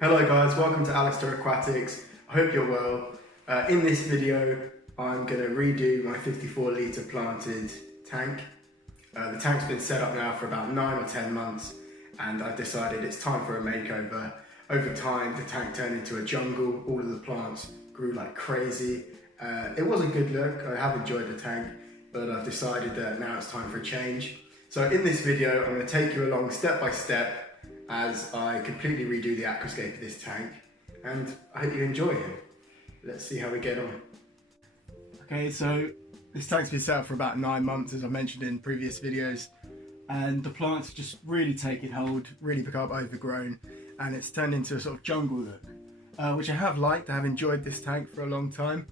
Hello guys, welcome to alasdairaquatics. I hope you're well. In this video I'm going to redo my 54 litre planted tank. The tank's been set up now for about 9 or 10 months and I've decided it's time for a makeover. Over time the tank turned into a jungle, all of the plants grew like crazy. It was a good look, I have enjoyed the tank, but I've decided that now it's time for a change. So in this video I'm going to take you along step by step as I completely redo the aquascape of this tank, and I hope you enjoy it. Let's see how we get on. Okay, so this tank's been set up for about 9 months, as I mentioned in previous videos, and the plants just really taken hold, really become overgrown, and it's turned into a sort of jungle look, which I have liked. I have enjoyed this tank for a long time,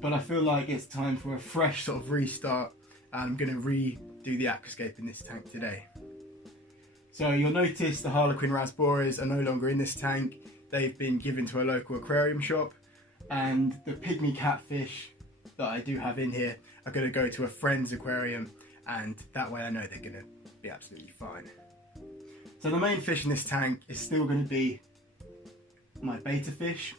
but I feel like it's time for a fresh sort of restart, and I'm going to redo the aquascape in this tank today. So you'll notice the harlequin rasboras are no longer in this tank. They've been given to a local aquarium shop, and the pygmy catfish that I do have in here are going to go to a friend's aquarium, and that way I know they're going to be absolutely fine. So the main fish in this tank is still going to be my betta fish,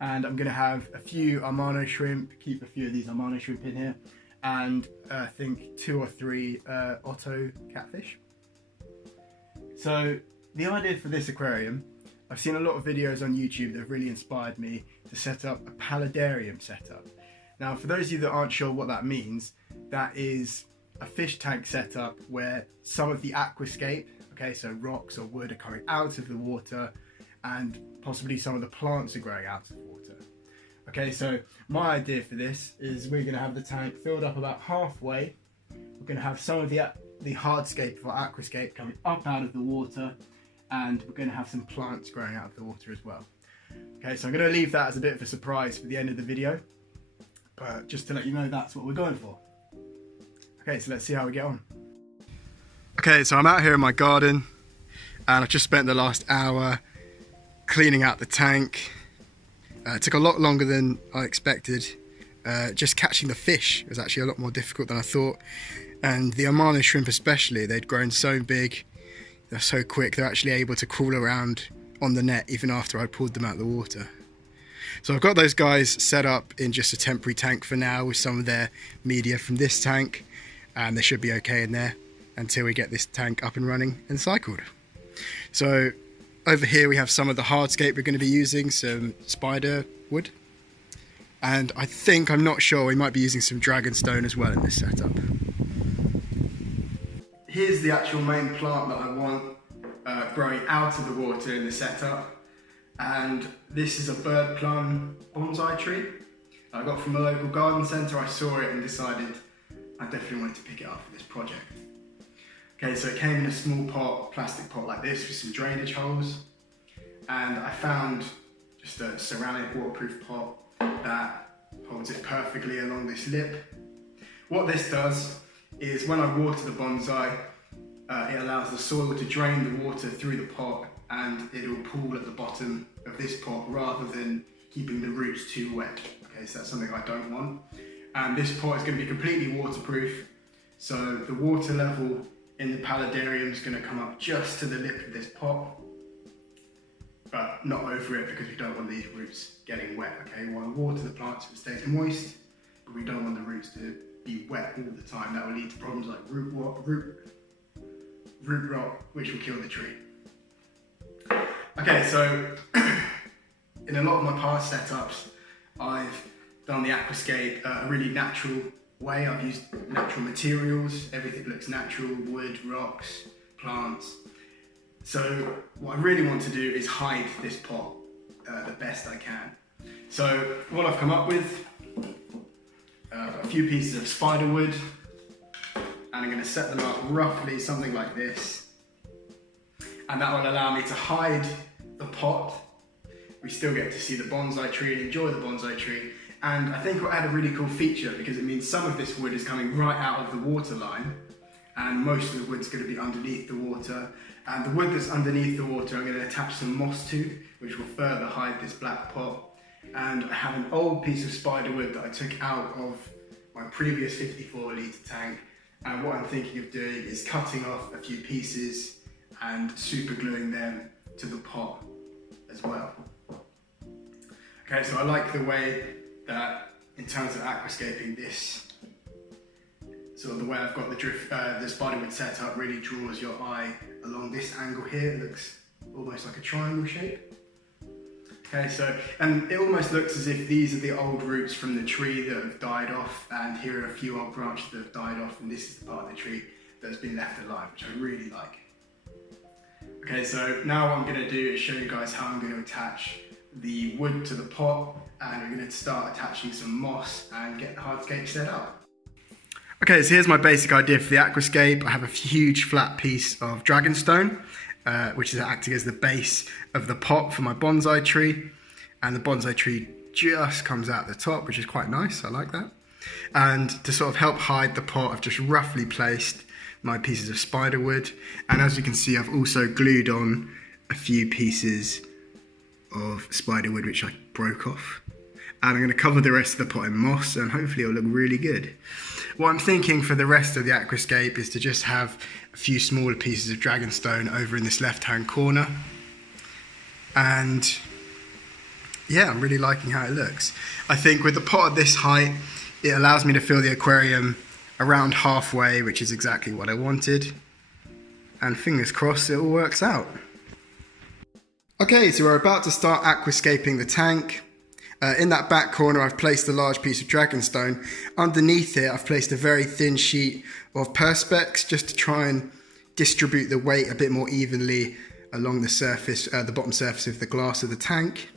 and I'm going to have a few Armano shrimp, keep a few of these Armano shrimp in here, and I think 2 or 3 Otto catfish. So the idea for this aquarium, I've seen a lot of videos on YouTube that have really inspired me to set up a Paludarium setup. Now for those of you that aren't sure what that means, that is a fish tank setup where some of the aquascape, okay, so rocks or wood are coming out of the water and possibly some of the plants are growing out of the water. Okay, so my idea for this is we're going to have the tank filled up about halfway. We're going to have some of the hardscape or aquascape coming up out of the water, and we're going to have some plants growing out of the water as well. Okay, so I'm going to leave that as a bit of a surprise for the end of the video, but just to let you know that's what we're going for. Okay, so let's see how we get on. Okay, so I'm out here in my garden and I've just spent the last hour cleaning out the tank. It took a lot longer than I expected. Just catching the fish was actually a lot more difficult than I thought. And the Armano shrimp especially, they'd grown so big, they're so quick, they're actually able to crawl around on the net even after I pulled them out of the water. So I've got those guys set up in just a temporary tank for now with some of their media from this tank, and they should be okay in there until we get this tank up and running and cycled. So over here we have some of the hardscape we're going to be using, some spider wood, and I'm not sure, we might be using some dragonstone as well in this setup. Here's the actual main plant that I want growing out of the water in the setup, and this is a bird plum bonsai tree I got from a local garden centre. I saw it and decided I definitely wanted to pick it up for this project. Okay, so it came in a small pot, plastic pot like this with some drainage holes, and I found just a ceramic waterproof pot that holds it perfectly along this lip. What this does is when I water the bonsai, it allows the soil to drain the water through the pot, and it will pool at the bottom of this pot rather than keeping the roots too wet. Okay, so that's something I don't want. And this pot is going to be completely waterproof, so the water level in the paludarium is going to come up just to the lip of this pot, but not over it because we don't want these roots getting wet. Okay, we want to water the plants so it stays moist, but we don't want the roots to be wet all the time. That will lead to problems like root rot, which will kill the tree. Okay, so in a lot of my past setups, I've done the aquascape a really natural way. I've used natural materials, everything looks natural, wood, rocks, plants. So what I really want to do is hide this pot the best I can. So what I've come up with, a few pieces of spider wood, and I'm going to set them up roughly something like this, and that will allow me to hide the pot. We still get to see the bonsai tree and enjoy the bonsai tree, and I think it will add a really cool feature because it means some of this wood is coming right out of the water line, and most of the wood's going to be underneath the water, and the wood that's underneath the water I'm going to attach some moss to, which will further hide this black pot. And I have an old piece of spider wood that I took out of my previous 54 litre tank, and what I'm thinking of doing is cutting off a few pieces and super gluing them to the pot as well. Okay, so I like the way that in terms of aquascaping, this sort of the way I've got the spiderwood set up really draws your eye along this angle here. It looks almost like a triangle shape. Okay, so, and it almost looks as if these are the old roots from the tree that have died off, and here are a few old branches that have died off, and this is the part of the tree that's been left alive, which I really like. Okay, so now what I'm going to do is show you guys how I'm going to attach the wood to the pot, and we're going to start attaching some moss and get the hardscape set up. Okay, so here's my basic idea for the aquascape. I have a huge flat piece of dragonstone, which is acting as the base of the pot for my bonsai tree, and the bonsai tree just comes out the top, which is quite nice. I like that. And to sort of help hide the pot, I've just roughly placed my pieces of spiderwood, and as you can see, I've also glued on a few pieces of spiderwood which I broke off, and I'm going to cover the rest of the pot in moss, and hopefully it'll look really good. What I'm thinking for the rest of the aquascape is to just have a few smaller pieces of dragonstone over in this left hand corner, and yeah, I'm really liking how it looks. I think with the pot at this height, it allows me to fill the aquarium around halfway, which is exactly what I wanted, and fingers crossed it all works out. Okay, so we're about to start aquascaping the tank. In that back corner I've placed a large piece of dragonstone. Underneath it I've placed a very thin sheet of perspex just to try and distribute the weight a bit more evenly along the surface, the bottom surface of the glass of the tank.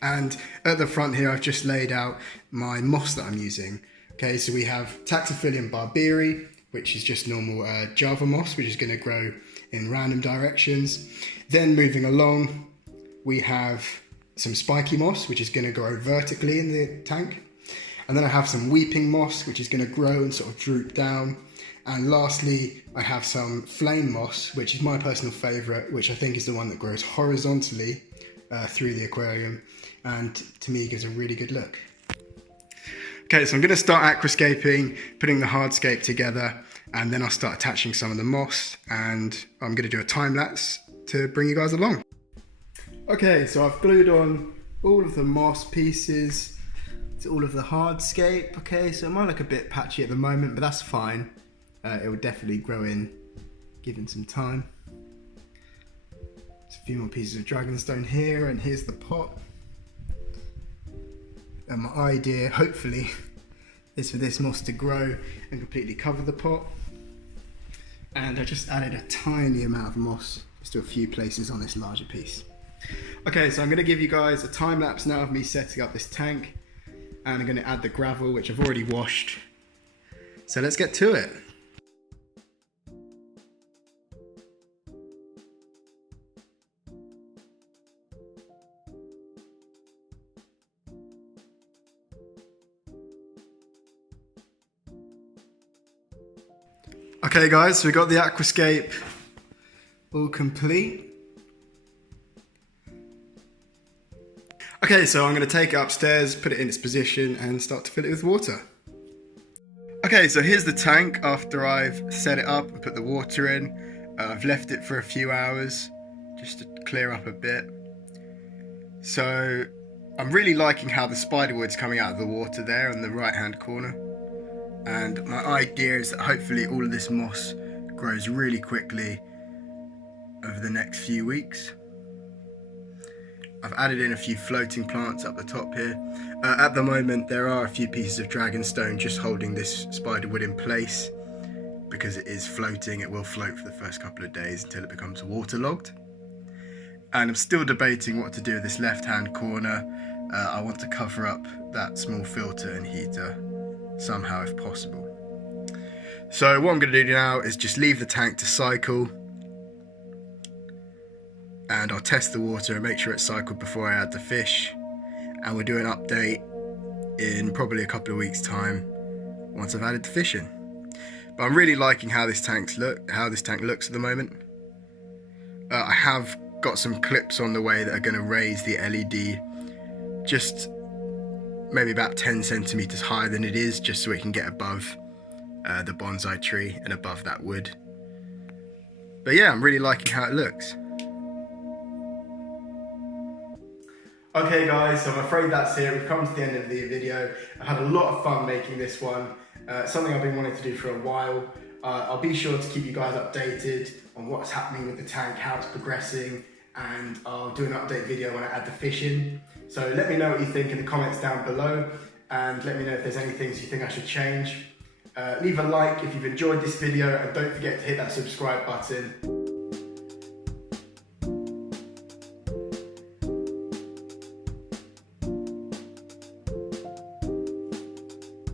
And at the front here I've just laid out my moss that I'm using. Okay, so we have Taxophillium barberi, which is just normal Java moss, which is going to grow in random directions. Then moving along, we have some spiky moss, which is going to grow vertically in the tank. And then I have some weeping moss, which is going to grow and sort of droop down. And lastly, I have some flame moss, which is my personal favourite, which I think is the one that grows horizontally through the aquarium, and to me gives a really good look. Okay, so I'm going to start aquascaping, putting the hardscape together, and then I'll start attaching some of the moss, and I'm going to do a time lapse to bring you guys along. Okay, so I've glued on all of the moss pieces to all of the hardscape. Okay, so it might look a bit patchy at the moment, but that's fine. It will definitely grow in given some time. There's a few more pieces of dragonstone here, and here's the pot. And my idea, hopefully, is for this moss to grow and completely cover the pot. And I just added a tiny amount of moss just to a few places on this larger piece. Okay, so I'm going to give you guys a time lapse now of me setting up this tank, and I'm going to add the gravel, which I've already washed. So let's get to it. Okay guys, so we got the aquascape all complete. Okay, so I'm going to take it upstairs, put it in its position and start to fill it with water. Okay, so here's the tank after I've set it up and put the water in. I've left it for a few hours just to clear up a bit. So I'm really liking how the spiderwood's coming out of the water there in the right hand corner. And my idea is that hopefully all of this moss grows really quickly over the next few weeks. I've added in a few floating plants up the top here. At the moment there are a few pieces of dragonstone just holding this spiderwood in place. Because it is floating, it will float for the first couple of days until it becomes waterlogged. And I'm still debating what to do with this left hand corner. I want to cover up that small filter and heater somehow if possible. So what I'm going to do now is just leave the tank to cycle, and I'll test the water and make sure it's cycled before I add the fish, and we'll do an update in probably a couple of weeks time once I've added the fish in. But I'm really liking how this tank looks at the moment. I have got some clips on the way that are going to raise the LED just maybe about 10 centimeters higher than it is, just so it can get above the bonsai tree and above that wood. But yeah, I'm really liking how it looks. Okay guys, so I'm afraid that's it. We've come to the end of the video. I had a lot of fun making this one. Something I've been wanting to do for a while. I'll be sure to keep you guys updated on what's happening with the tank, how it's progressing, and I'll do an update video when I add the fish in. So let me know what you think in the comments down below, and let me know if there's any things you think I should change. Leave a like if you've enjoyed this video, and don't forget to hit that subscribe button.